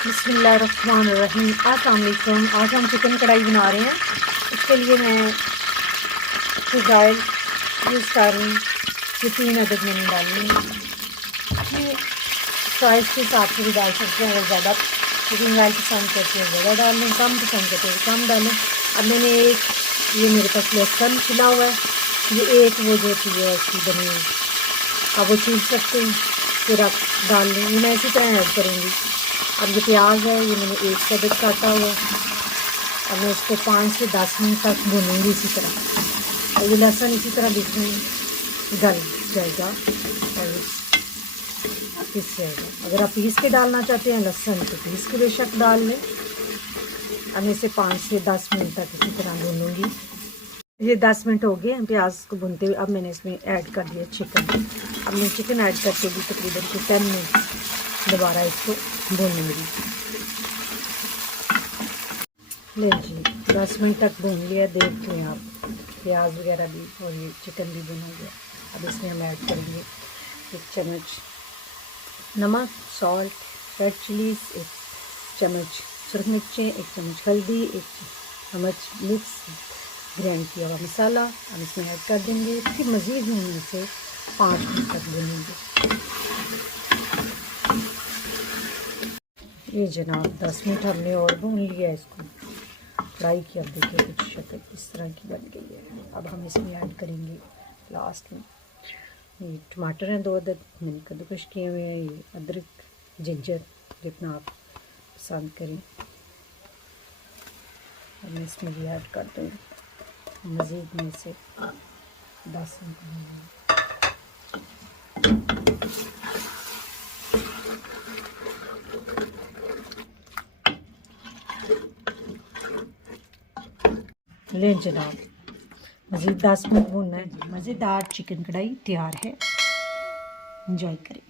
बिस्मिल्लाहिर्रहमानिर्रहीम। अस्सलाम वालेकुम। आज हम चिकन कढ़ाई बना रहे हैं। इसके लिए मैं फिश ऑयल यूज़ कर रही हूँ। ये 3 अदद मैंने डाली है। अपने चॉइस के हिसाब से भी डाल सकते हैं। अगर ज़्यादा कुकिंग ऑयल पसंद करते हैं ज़्यादा डाल लें, कम पसंद करते हैं कम डालें। अब मैंने ये मेरे पास लहसुन छिला हुआ है, ये एक वो जो होती है उसकी बनी हुई, आप वो छील सकते हैं, फिर आप डाल लें। ये मैं इसी तरह ऐड करूँगी। अब ये प्याज है, ये मैंने एक अदद काटा हुआ है। अब मैं इसको 5 से 10 मिनट तक भूनूंगी इसी तरह। और ये लहसुन इसी तरह बीच में गल जाएगा और पीस जाएगा। अगर आप पीस के डालना चाहते हैं लहसुन तो पीस के बेशक डाल लें। अब मैं इसे 5 से 10 मिनट तक इसी तरह भूनूंगी। ये 10 मिनट हो गए प्याज को भूनते हुए। अब मैंने इसमें ऐड कर दिया चिकन। अब मैं चिकन ऐड करके भी तकरीबन 10 मिनट दोबारा इसको भूनूंगी। ले जी 10 मिनट तक भून लिया, देखते हैं आप प्याज वगैरह भी और ये चिकन भी भुन हो गया। अब इसमें हम ऐड करेंगे 1 चम्मच नमक, सॉल्ट, रेड चिलीज, 1 चम्मच सुरख मिर्चें, 1 चम्मच हल्दी, 1 चम्मच मिक्स ग्राइंड किया हुआ मसाला हम इसमें ऐड कर देंगे। फिर मज़ीद हम इसे 5 मिनट तक भूनेंगे। ये जनाब 10 मिनट हमने और भून लिया इसको, फ्राई किया। अब देखिए कुछ शक्ल इस तरह की बन गई है। अब हम इसमें ऐड करेंगे लास्ट में ये टमाटर हैं 2 अदद मैंने कद्दूकश किए हुए हैं, ये अदरक, जिंजर जितना आप पसंद करें। अब मैं इसमें भी ऐड कर दूँगी। मज़ीद में इसे 10 मिनट लें जनाब, मज़ीद 10 मिनट भूनना है। मज़ेदार चिकन कढ़ाई तैयार है। एंजॉय करें।